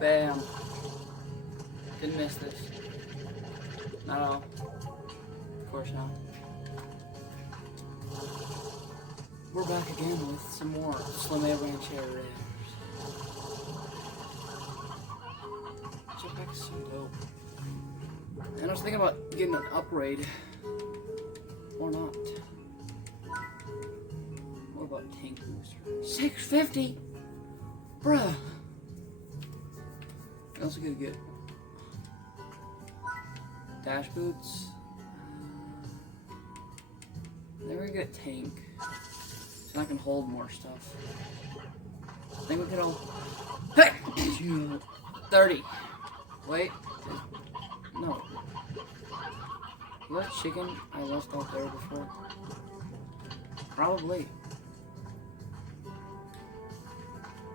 Bam. Didn't miss this. Not at all. Of course not. We're back again with some more Slim Ranchero Rares. Jetpack is so dope. And I was thinking about getting an upgrade. Or not. What about tank booster? 650? Bruh. I also gonna get dash boots. Then we're gonna get tank. So I can hold more stuff. I think we could hold 30. Wait. No. Was that chicken I left out there before? Probably.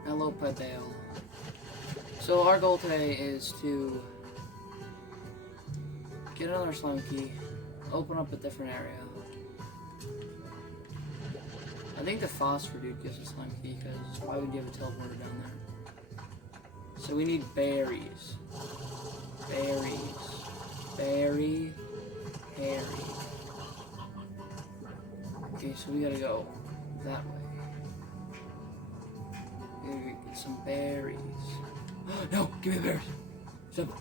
Hello, Padale. So our goal today is to get another slime key, open up a different area. I think the phosphor dude gives a slime key because why would you have a teleporter down there? So we need berries. Berries. Berry. Harry. Okay, so we gotta go that way. We gotta get some berries. No, give me the berries. Simple.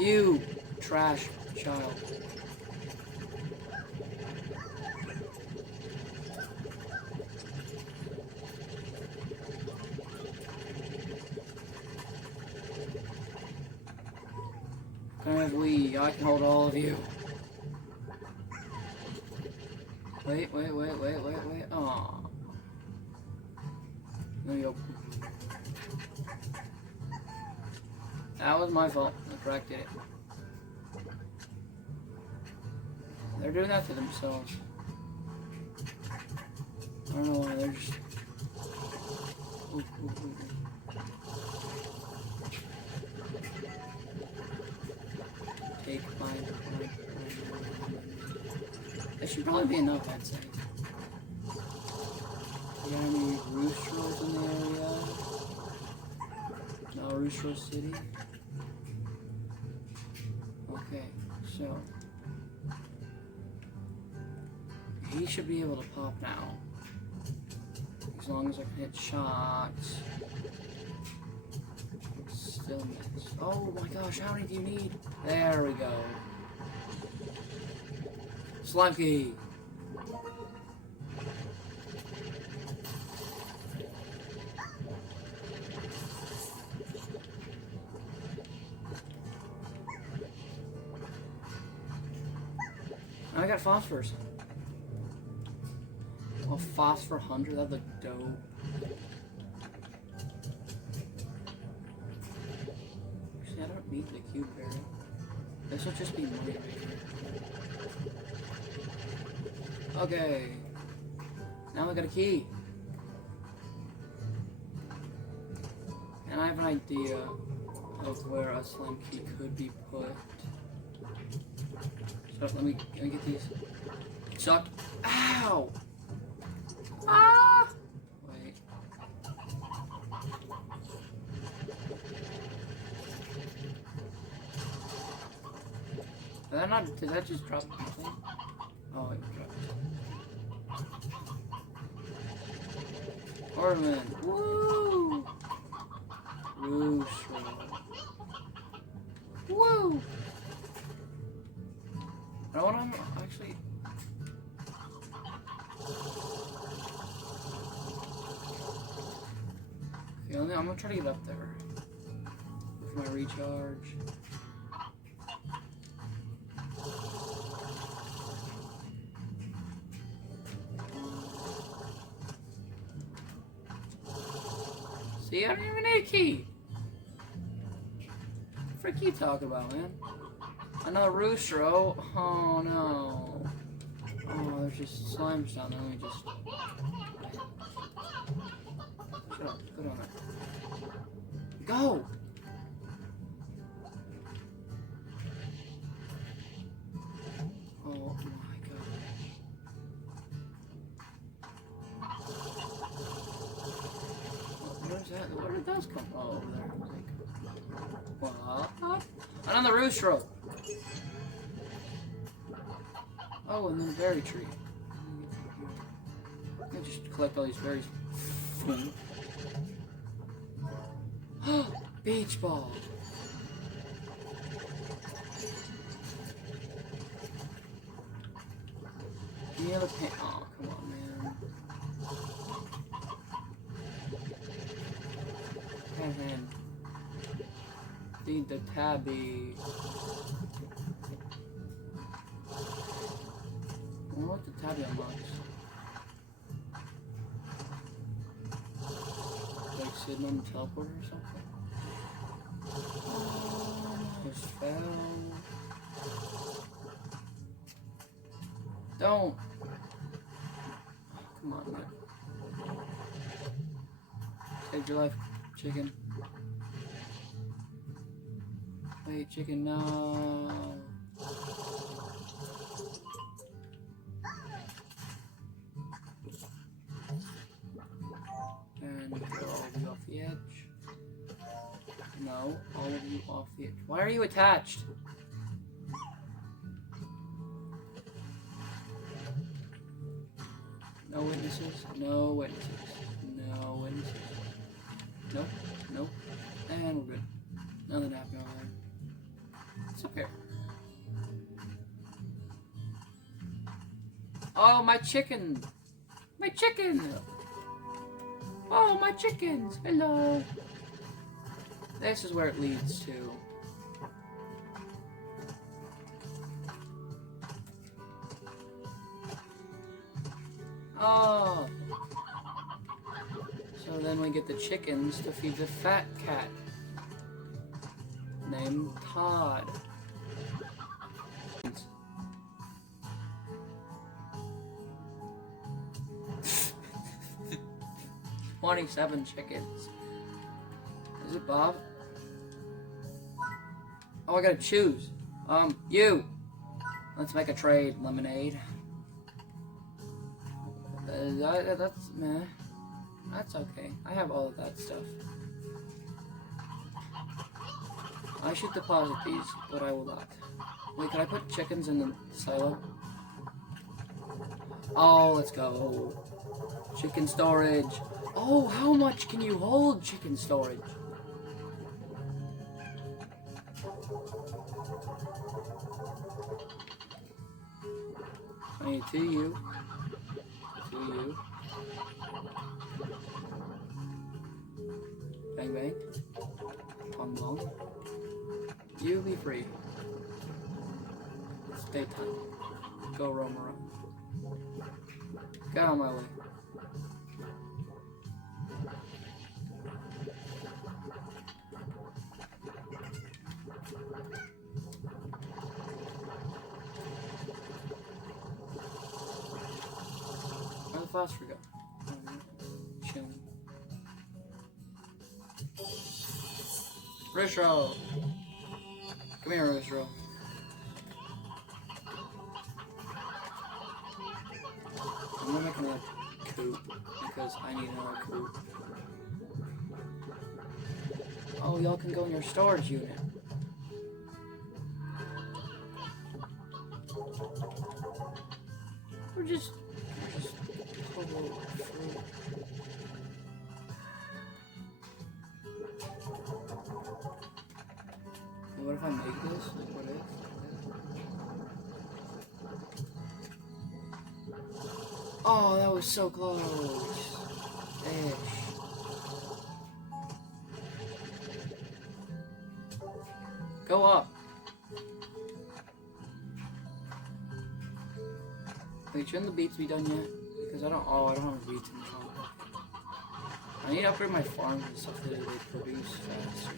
You trash child. I can hold all of you. Wait. Aw. There you go. That was my fault. I corrected it. They're doing that to themselves. I don't know why, they're just... Ooh. Take mine. That should probably be enough, I'd say. You got any roosters in the area? No, Rooster City. Okay, so... he should be able to pop now. As long as I can hit shots. Still miss. Oh my gosh, how many do you need? There we go. Slime key. I got phosphors. Oh, phosphor hunter, that look dope. Actually, I don't need the cube berry. This will just be money right here. Okay. Now I got a key. And I have an idea of where a slime key could be put. So let me get these. Suck. Ow! Ah! Wait. Did that just drop nothing? Oh, it dropped. Ornament. Woo! Woo, shroud. Woo! I want to actually... Okay, I'm gonna try to get up there for my recharge. See, I don't even need a key. Frick you talk about, man? Another rooster. Oh no. Oh, there's just slimes down there. Let me just... Shut up. Go down there. Go! Oh my gosh. it does come over there. What? Another rooster. Oh, and then a berry tree. I just collect all these berries. Beach ball. Give me another paint. Oh, come on, man. Hand. Need the tabby. I wonder what the tabby unlocks. Like sitting on the teleporter or something? Oh, nice fell. Don't. Come on, man. Saved your life, chicken. Wait, chicken, no. And throw all of you off the edge. No, all of you off the edge. Why are you attached? No witnesses. No witnesses. No witnesses. Nope. Nope. And we're good. Nothing happened over there. It's okay. Oh, my chicken! My chicken! Oh, my chickens! Hello! This is where it leads to. Oh! So then we get the chickens to feed the fat cat. Named Todd. 27 chickens. Is it Bob? Oh, I gotta choose. You. Let's make a trade, lemonade. That's meh. That's okay. I have all of that stuff. I should deposit these, but I will not. Wait, can I put chickens in the silo? Oh, let's go. Chicken storage. Oh, how much can you hold chicken storage? I need 2 you. 2 you. Bang bang. Bong bong. You be free. It's daytime. Go roam around. Get out of my way. Where'd the phosphor go? Chilling. Rishro! Come here, Rishro. I'm gonna make another coop because I need another coop. Oh, y'all can go in your storage unit. We're just fruit. What if I make this? Like, what if? Oh, that was so close. Ish. Go up. Wait, shouldn't the beets be done yet? Because I don't have beets in the farm. I need to upgrade my farms and stuff so that they produce faster.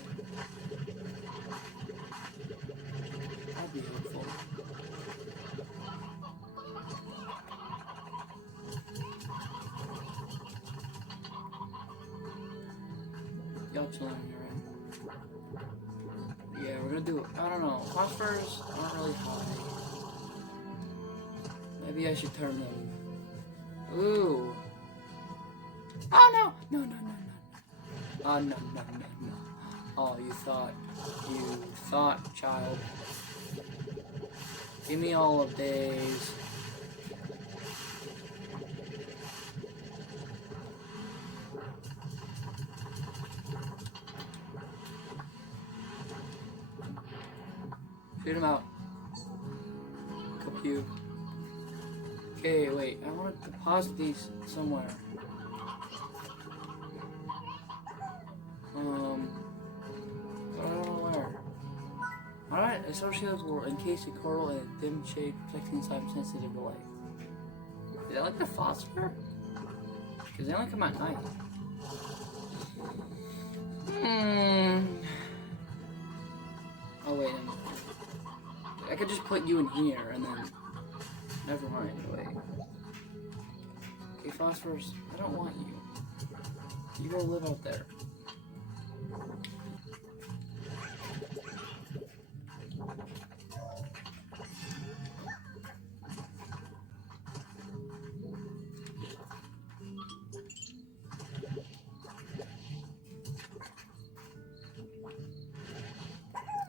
That'd be helpful. Y'all chilling here, right? Yeah, we're gonna do, I don't know, phosphors aren't really high. Maybe I should turn them. Ooh. Oh no! No. No, no, no, no. Oh, you thought, child. Give me all of these. Shoot him out. Pew. Okay, wait. I want to deposit these somewhere. But I don't know where. Alright, associates will encase a coral in a dim shade, protecting time sensitive to light. Is that like the phosphor? Because they only come at night. Oh, wait. I could just put you in here and then. Never mind, wait. Okay, phosphorus, I don't want you. You go live out there.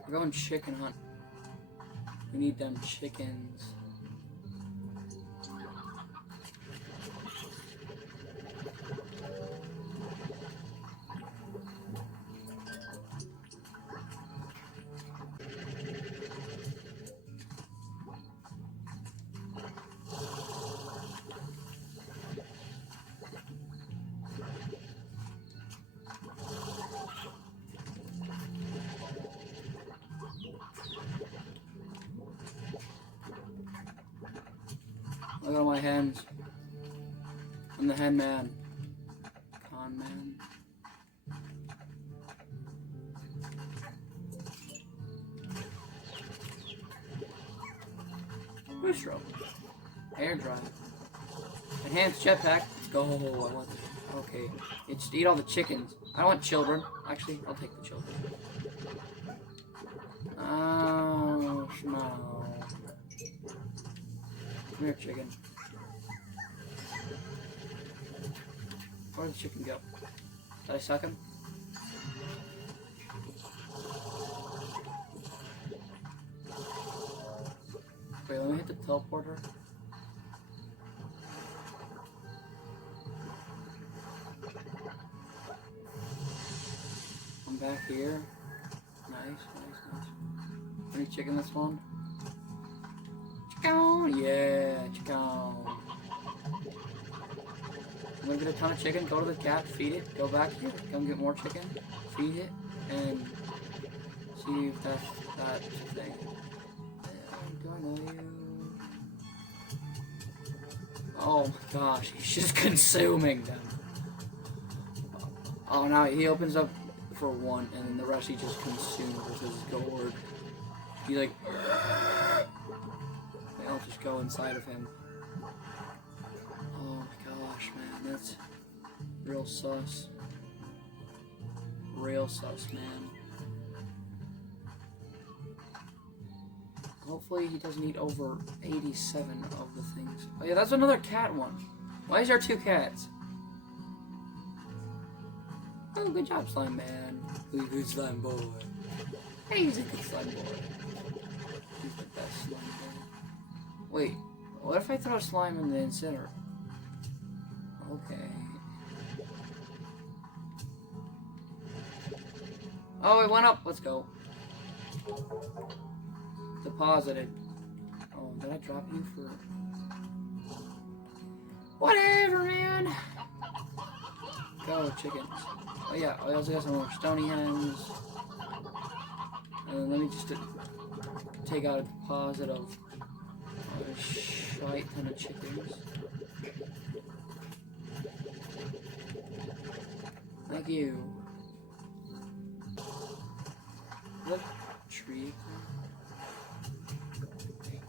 We're going chicken hunt. We need them chickens. Look at my hens. I'm the hen man. Con man. Boost rope. Air drive. Enhanced jetpack. Let's go. I want this. Okay. It's eat all the chickens. I don't want children. Actually, I'll take the children. Oh, no. Come here, chicken. Where'd the chicken go? Did I suck him? Wait, let me hit the teleporter. I'm back here. Nice, nice, nice. Any chicken that spawned? Chicken! Yeah, chicken. I'm gonna get a ton of chicken, go to the cat, feed it, go back here, come get more chicken, feed it, and see if that's the thing. I'm gonna Oh my gosh, he's just consuming them. Oh, now he opens up for one, and then the rest he just consumes with his gourd. He like, they all just go inside of him. Oh my gosh, man, that's real sus. Real sus, man. Hopefully he doesn't eat over 87 of the things. Oh yeah, that's another cat one. Why is there two cats? Oh, good job, slime man. Good slime boy. Hey, he's a good slime boy. He's the best slime boy. Wait, what if I throw slime in the incinerator? Okay. Oh, it went up. Let's go. Deposited. Oh, did I drop you for... Whatever, man. Go, chickens. Oh yeah, I also got some more stony hens. And let me just take out a deposit of a shite ton of chickens. Thank you. What tree?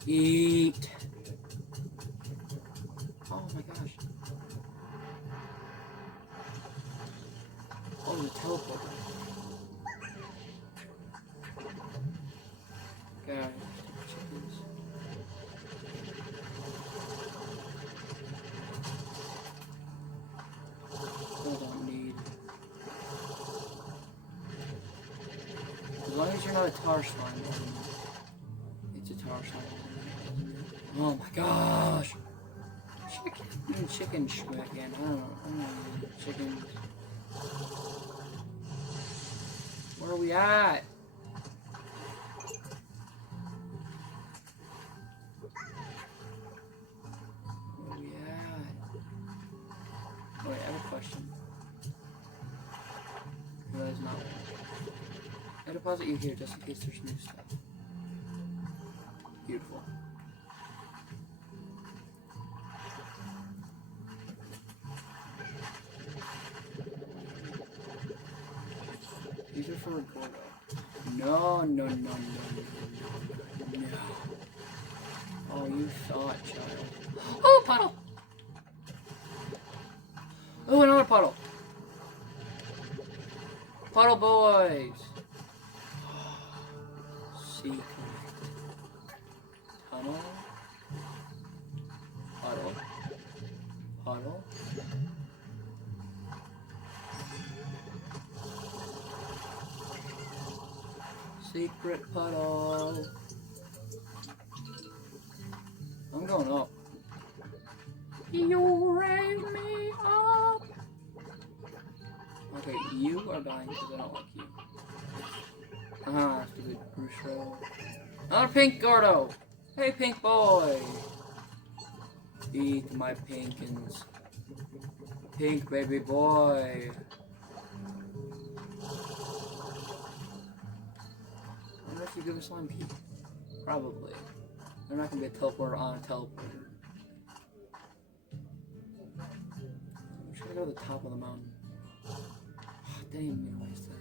Eat. Oh my gosh. Oh, the teleporter. God, chickens. I don't need. another tar slime. It's a tar slime. Oh my gosh! Chicken schmeck again. I don't know. Chickens. Where are we at? Where are we at? Wait, I have a question. No, that is not one. I deposit you here just in case there's new stuff. Beautiful. These are for Gordo. No. Oh, you thought, child. Oh, puddle! Oh, another puddle. Puddle boys. Secret. Tunnel. Puddle. Puddle. Secret puddle. I'm going up. You raise me up. Okay, you are dying because I don't like you. Stupid Bruce. Another pink Gordo. Hey, pink boy. Eat my pinkins. Pink baby boy. I wonder if you give a slime key. Probably. They're not gonna be a teleporter on a teleporter. I'm just gonna go to the top of the mountain. I didn't even mean to waste that.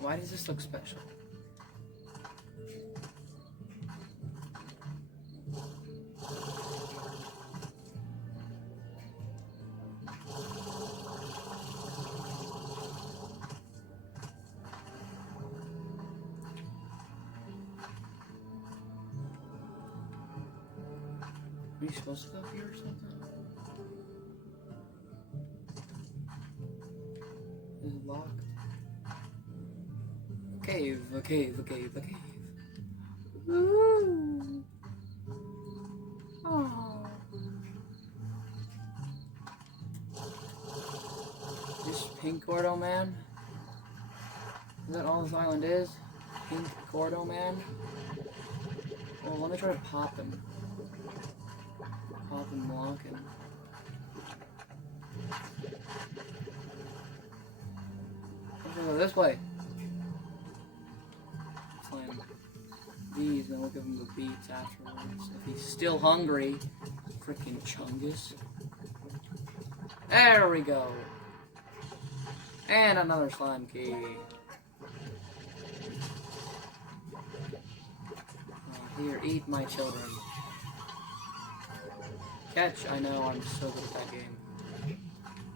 Why does this look special? Are you supposed to go here or something? Is it locked? A cave. Ooh. Oh. This pink Gordo man? Is that all this island is? Pink Gordo man? Well, let me try to pop him. Pop and block him. I'm gonna go this way. Slam these, and we'll give him the beats afterwards. If he's still hungry. Freaking Chungus. There we go. And another slime key. Here, eat my children. Catch, I know, I'm so good at that game.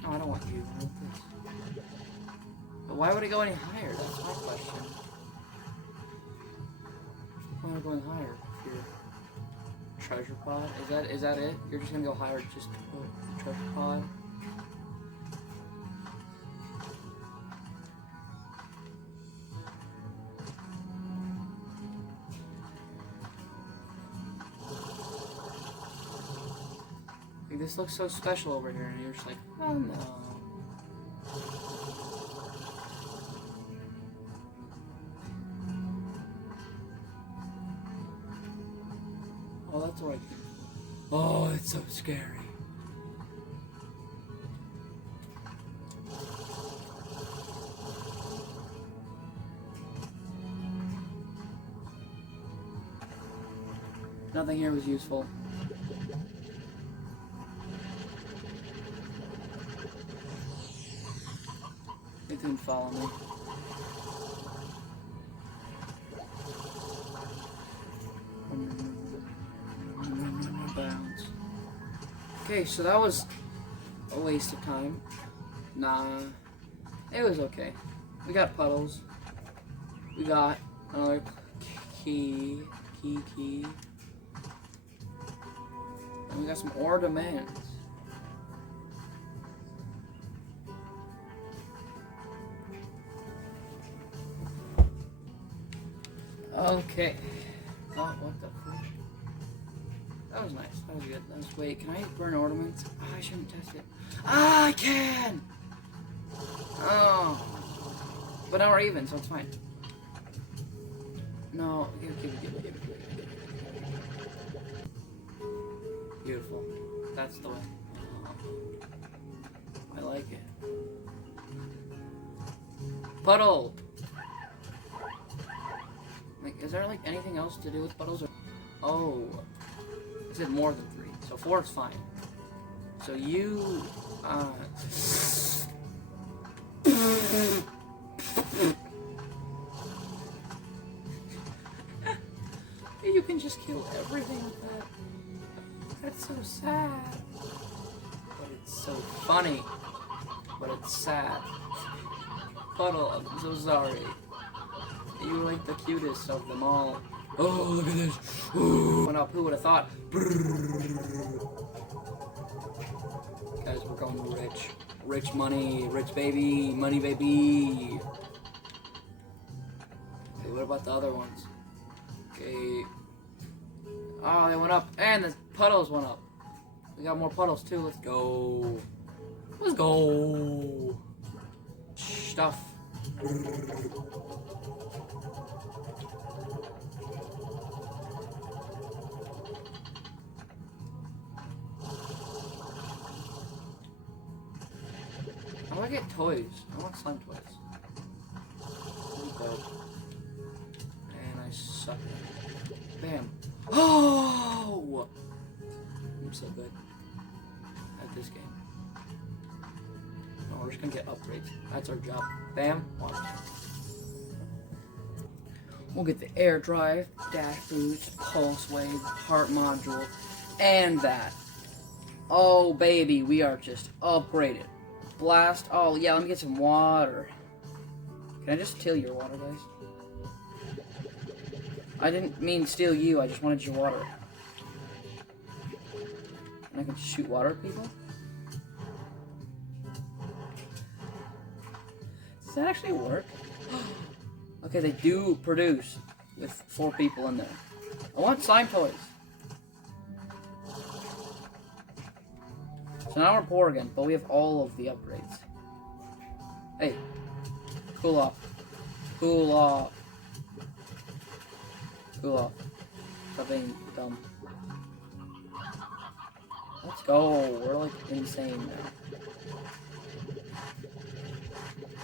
No, I don't want you. I want this. But why would it go any higher? That's my question. Why would it go any higher? If you're treasure pod? Is that it? You're just gonna go higher just to put the treasure pod? This looks so special over here, and you're just like, oh no. Oh, that's what I think. Oh, it's so scary. Nothing here was useful. It didn't follow me. Bounce. Okay, so that was a waste of time. Nah, it was okay. We got puddles. We got another key. And we got some ore demands. Okay. Oh, what the frick? That was nice. That was good. That was, wait, can I burn ornaments? Oh, I shouldn't test it. Ah, I can! Oh. But now we're even, so it's fine. No, give it. Beautiful. That's the way. I like it. Puddle! Like, is there like anything else to do with puddles? Or oh. Is it more than 3? So 4 is fine. So you, you can just kill everything with that. That's so sad. But it's so funny. But it's sad. Puddle, I'm so sorry. You're like the cutest of them all. Oh, look at this. Ooh. Went up, who would have thought? Guys, we're going rich. Rich money, rich baby, money baby. Okay, what about the other ones? Okay. Oh, they went up, and the puddles went up. We got more puddles too, let's go. Let's go. Stuff. I want to get toys. I want slime toys. And I suck. Bam. Oh! I'm so good at this game. No, we're just gonna get upgrades. That's our job. Bam. Watch. We'll get the air drive, dash boots, pulse wave, heart module, and that. Oh baby, we are just upgraded. Blast. Oh yeah, let me get some water. Can I just steal your water, guys? I didn't mean steal you, I just wanted your water. And I can shoot water at people? Does that actually work? Okay, they do produce with 4 people in there. I want slime toys. So now we're poor again, but we have all of the upgrades. Hey, cool off. Cool off. Cool off. Stop being dumb. Let's go. We're like insane now.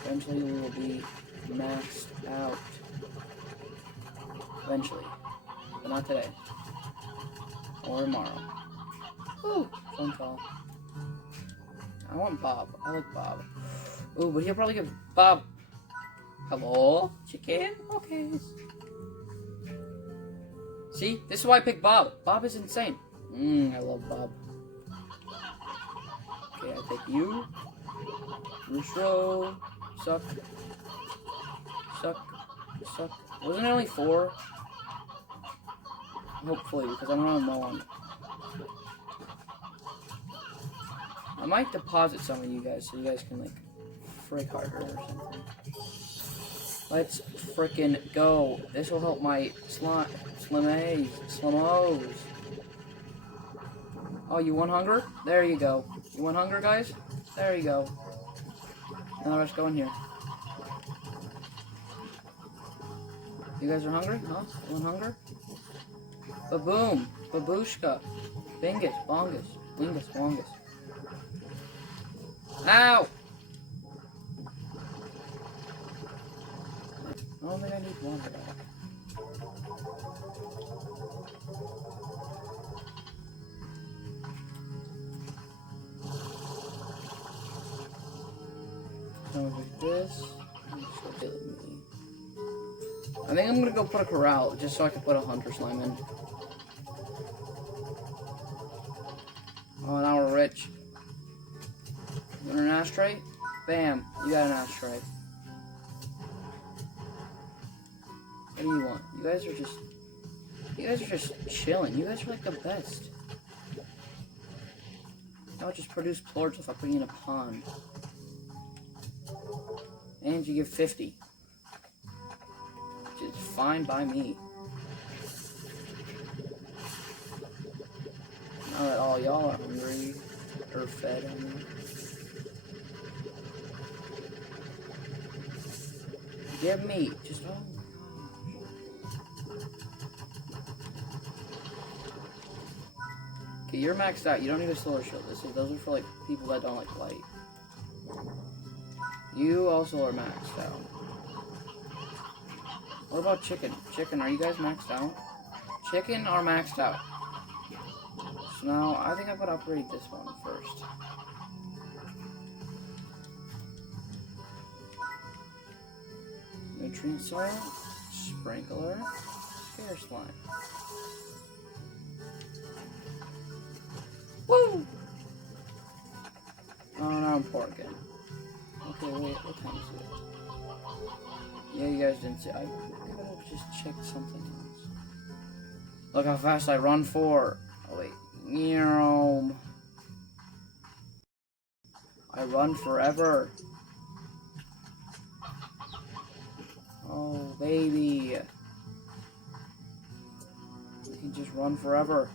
Eventually we will be maxed out. Eventually. But not today. Or tomorrow. Ooh, phone call. I want Bob. I like Bob. Ooh, but he'll probably give Bob. Hello? Chicken? Okay. See? This is why I picked Bob. Bob is insane. I love Bob. Okay, I take you. Rustro. Suck. Suck. Suck. Wasn't it only 4? Hopefully, because I'm running low on. I might deposit some of you guys so you guys can, like, frick harder or something. Let's frickin' go. This will help my Slim-A's. Oh, you want hunger? There you go. You want hunger, guys? There you go. Now let's go in here. You guys are hungry? Huh? You want hunger? Ba-boom. Babushka. Bingus. Bongus. Wingus. Wongus. Ow! I don't think I need water back. So with this, I think I'm gonna go put a corral just so I can put a hunter slime in. Oh, now we're rich. You want an ashtray? Bam, you got an ashtray. What do you want? You guys are just chilling. You guys are like the best. I'll just produce plorts if I put you in a pond. And you give 50. It's fine by me. Now that all y'all are hungry, or fed, I mean. Give me, just, oh my gosh. Okay, you're maxed out. You don't need a solar shield. Those are for, like, people that don't like light. You also are maxed out. What about chicken? Chicken, are you guys maxed out? Chicken are maxed out. So now, I think I'm gonna upgrade this one first. Nutrient soil, sprinkler, scare slime. Woo! Oh, now I'm poor again. Okay, wait, what time is it? Yeah, you guys didn't see. I could have just checked something else. Look how fast I run for. Oh, wait. I run forever. Oh, baby. You can just run forever.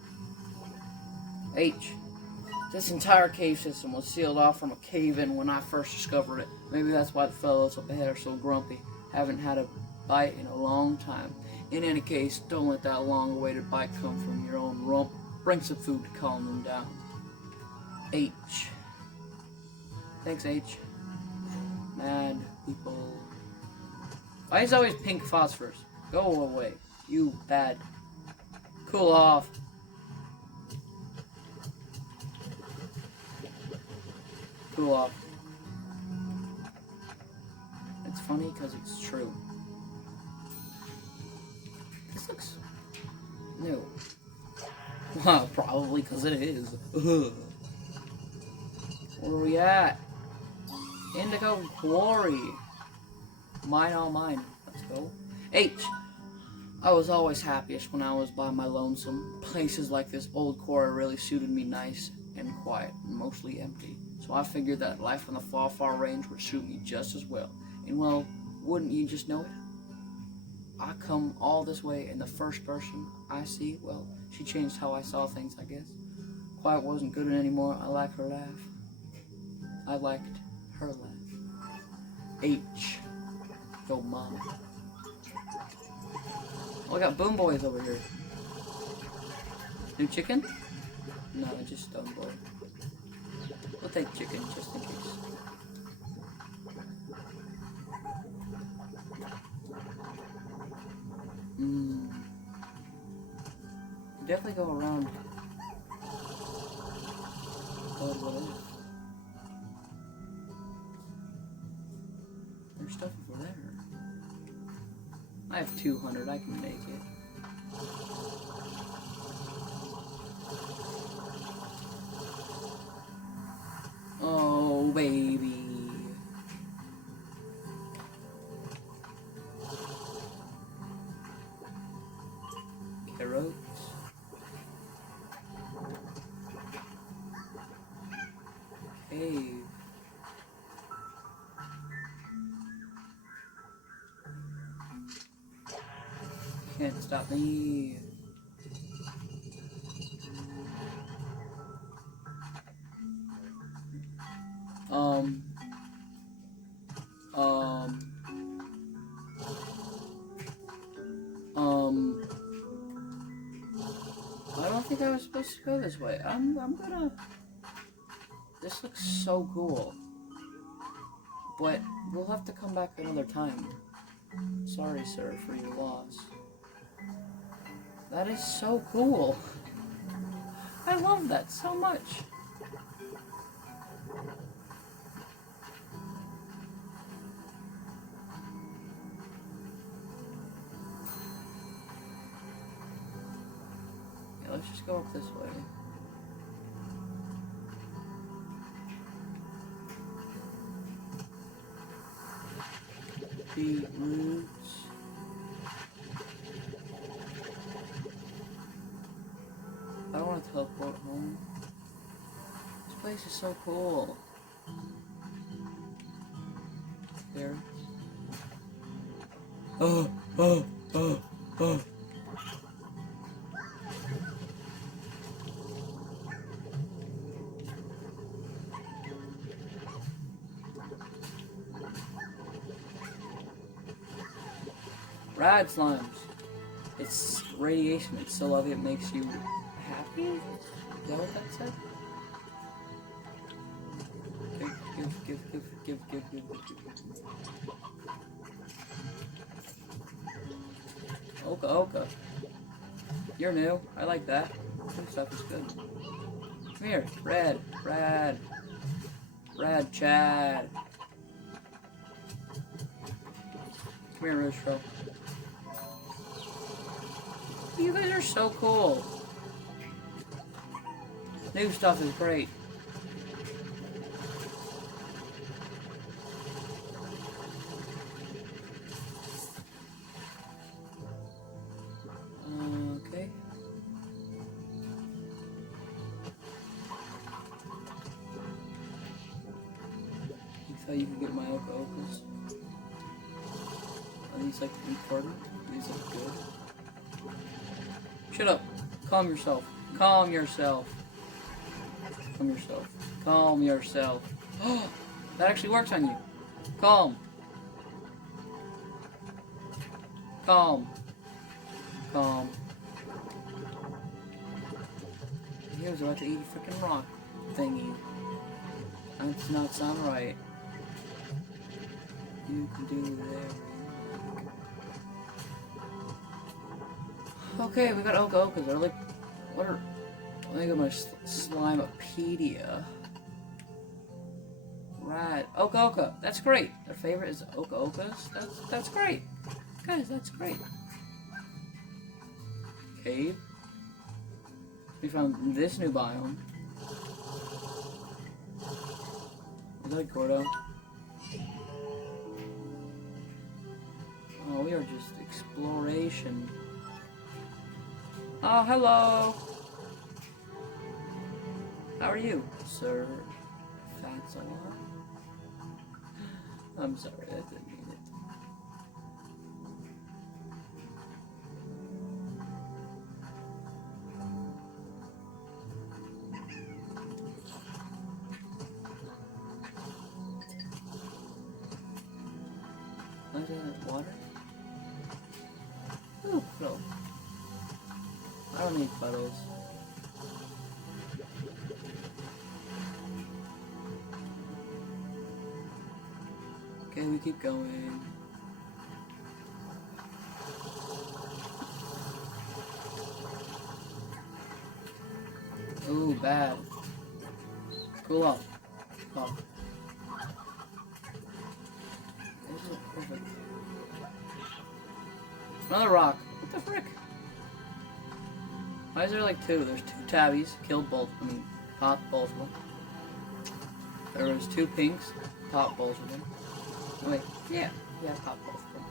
H. This entire cave system was sealed off from a cave-in when I first discovered it. Maybe that's why the fellows up ahead are so grumpy. Haven't had a bite in a long time. In any case, don't let that long-awaited bite come from your own rump. Bring some food to calm them down. H. Thanks, H. Mad people. Why is always pink phosphorus? Go away. You bad. Cool off. Cool off. It's funny because it's true. This looks new. Well, probably because it is. Where are we at? Indigo Quarry. Mine, all mine. Let's go. H. I was always happiest when I was by my lonesome. Places like this old quarry really suited me nice and quiet, and mostly empty. So I figured that life on the far, far range would suit me just as well. And well, wouldn't you just know it? I come all this way, and the first person I see, well, she changed how I saw things, I guess. Quiet wasn't good anymore. I like her laugh. I liked her laugh. H. Yo, mama. Oh, I got Boom Boys over here. New chicken? No, just Stone Boy. We'll take chicken just in case. Definitely go around. Oh, what is it? There's stuff over there. I have 200, I can make it. Oh, baby. Carrots. Cave. Can't stop me. I don't think I was supposed to go this way. I'm gonna... This looks so cool. But we'll have to come back another time. Sorry, sir, for your loss. That is so cool. I love that so much. Yeah, let's just go up this way. Beetroots. I don't want to teleport home. This place is so cool. There. Oh. Oh. Rad slimes. It's radiation. It's so lovely it makes you happy? Is that what that said? Give. Oka. You're new. I like that. New stuff is good. Come here. Red Chad. Come here, Roostro. You guys are so cool. New stuff is great. Okay. You thought you could get my Okas? Are these like important? These look good. Shut up. Calm yourself. Calm yourself. That actually works on you. Calm. He was about to eat a freaking rock thingy. That does not sound right. You can do whatever. Okay, we got Okas. They're like, what are? Let me get my Slimepedia. Right, Oka. That's great. Their favorite is Okas. That's great, guys. That's great. Cave. We found this new biome. Is that a Gordo? Oh, we are just exploration. Oh, hello. How are you, sir? Fatsalon? I'm sorry, I didn't mean it. Is that water? Ooh, no. I don't need puddles. Okay, we keep going. Ooh, bad. Cool off. Oh. This is perfect. Another rock. What the frick? Why is there like two? There's two tabbies. Killed both. Popped both of them. There was two pinks. Popped both of them. Wait, yeah, popped both of them.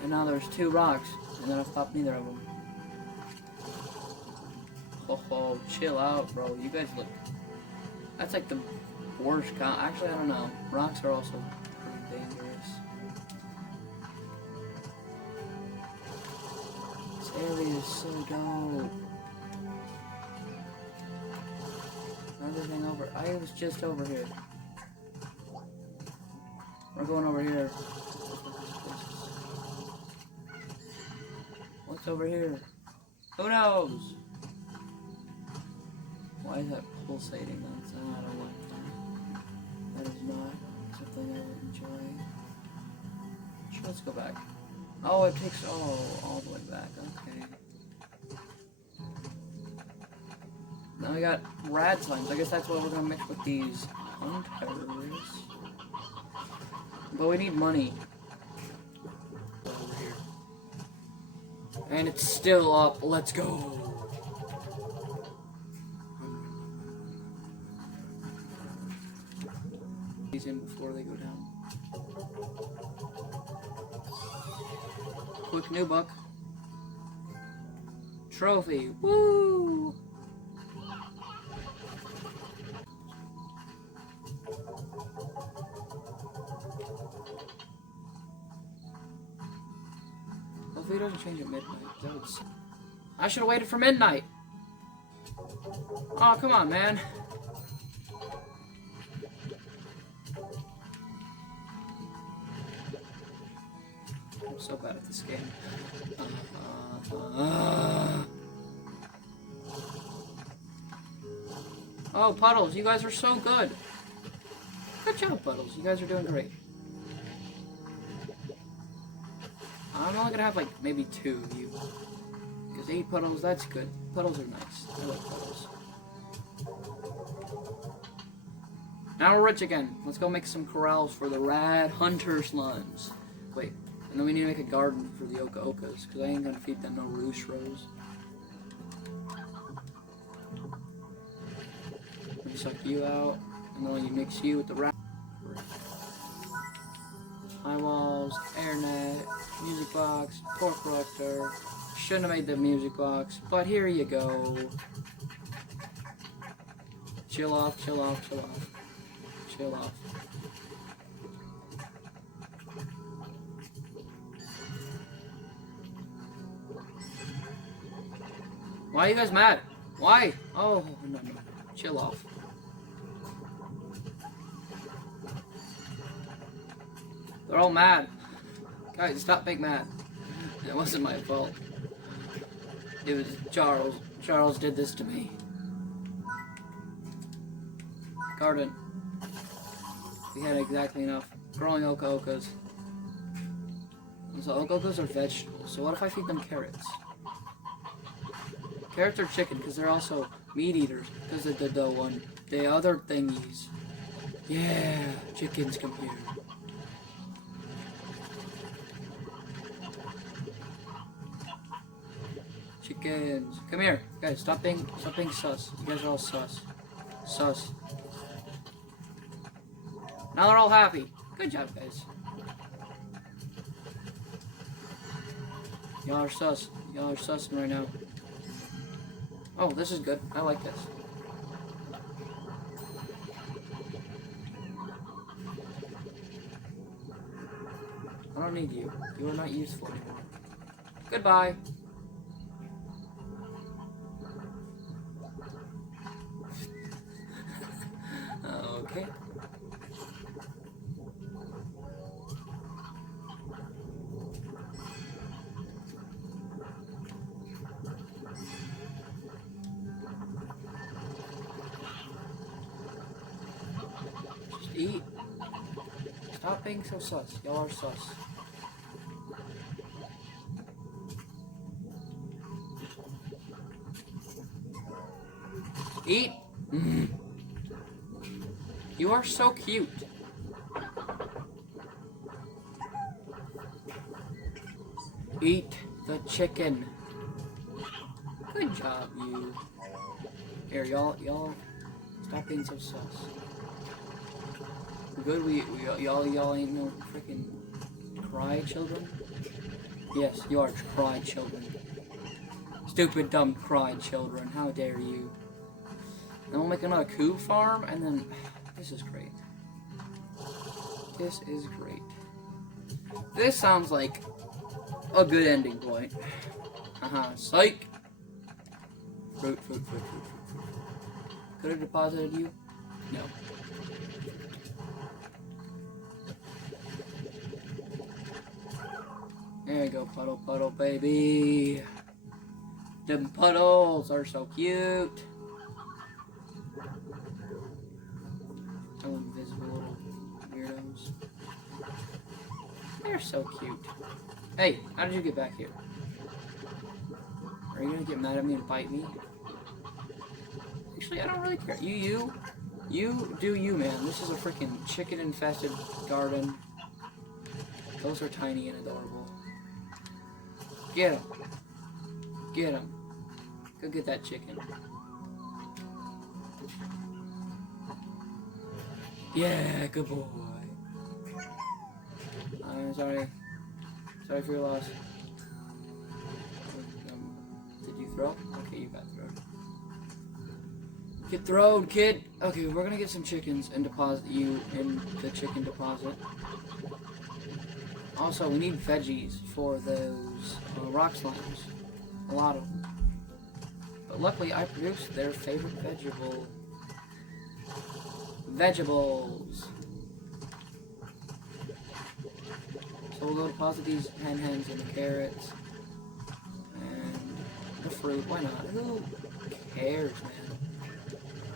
And now there's two rocks, and then I've popped neither of them. Oh, chill out, bro. You guys look. That's like the worst actually, I don't know. Rocks are also pretty dangerous. This area is so dope. Everything over. I was just over here. We're going over here. What's over here? Who knows? Why is that pulsating? I don't like that. That is not something I would enjoy. Sure, let's go back. Oh, it takes all the way back. Okay. Now we got rad slimes. I guess that's what we're gonna mix with these hunters. But we need money. Over here. And it's still up. Let's go. These in before they go down. Quick new buck. Trophy. Woo! Hopefully it doesn't change at midnight. I should have waited for midnight. Oh, come on, man. I'm so bad at this game. Oh, Puddles, you guys are so good. Good job, Puddles. You guys are doing great. I'm only gonna have like maybe 2 of you. Because 8 Puddles, that's good. Puddles are nice. I like Puddles. Now we're rich again. Let's go make some corrals for the rad hunter sluns. Wait, and then we need to make a garden for the Oka Okas, because I ain't gonna feed them no roosh rows. Let me suck you out, and then you mix you with the rat. High walls, air net, music box, pork collector. Shouldn't have made the music box, but here you go. Chill off, chill off, chill off. Chill off. Why are you guys mad? Why? Oh, no, no. Chill off. They're all mad. Guys, stop being mad. It wasn't my fault. It was Charles. Charles did this to me. Garden. We had exactly enough. Growing Oka Okas. So Oka Okas are vegetables. So what if I feed them carrots? Carrots are chicken because they're also meat eaters. Because of the other thingies. Yeah, chickens come here. Chickens. Come here. Guys, stop being sus. You guys are all sus. Sus. Now they're all happy. Good job, guys. Y'all are sus. Y'all are sussing right now. Oh, this is good. I like this. I don't need you. You are not useful anymore. Goodbye. Okay. Just eat. Stop being so sus. Y'all are sus. Eat. You are so cute. Eat the chicken. Good job, you. Here, y'all, stop being so sus. Good, y'all ain't no freaking cry children. Yes, you are cry children. Stupid, dumb cry children. How dare you? Then we'll make another cube farm, and then this is great. This is great. This sounds like a good ending point. Haha, psych! Fruit. Could have deposited you? No. There you go, puddle, baby. Them puddles are so cute. Oh, invisible little weirdos. They're so cute. Hey, how did you get back here? Are you gonna get mad at me and bite me? Actually, I don't really care. You do you, man. This is a freaking chicken-infested garden. Those are tiny and adorable. Get him. Get him. Go get that chicken. Yeah, good boy. I'm sorry. Sorry for your loss. Did you throw? Okay, you got thrown. Get thrown, kid! Okay, we're gonna get some chickens and deposit you in the chicken deposit. Also, we need veggies for those those rock slimes. A lot of them. But luckily I produced their favorite vegetable. Vegetables! So we'll go deposit these hens and the carrots. And the fruit. Why not? Who cares, man?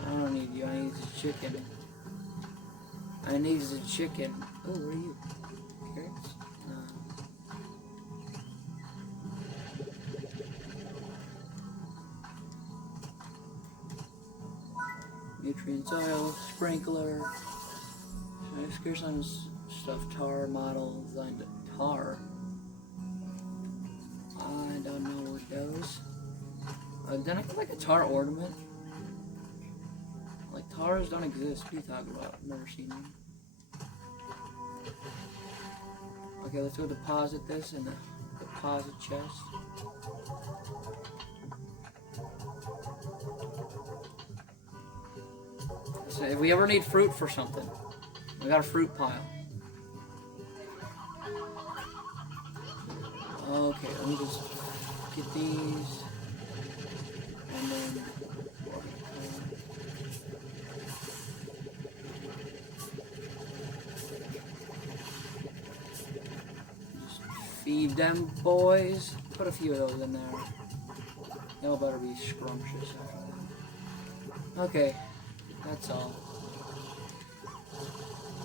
I don't need you. I need the chicken. I need the chicken. Oh, where are you? Carrots? Nutrient soil, sprinkler. Here's some stuff. Tar model designed tar. I don't know what those. Then I get like a tar ornament. Like tars don't exist. What are you talking about? I've never seen them. Okay, let's go deposit this in the deposit chest. So if we ever need fruit for something, we got a fruit pile. Okay, let me just get these. And then just feed them boys. Put a few of those in there. Y'all better be scrumptious after that. Okay, that's all.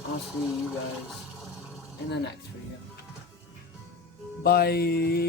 I'll see you guys in the next video. Bye!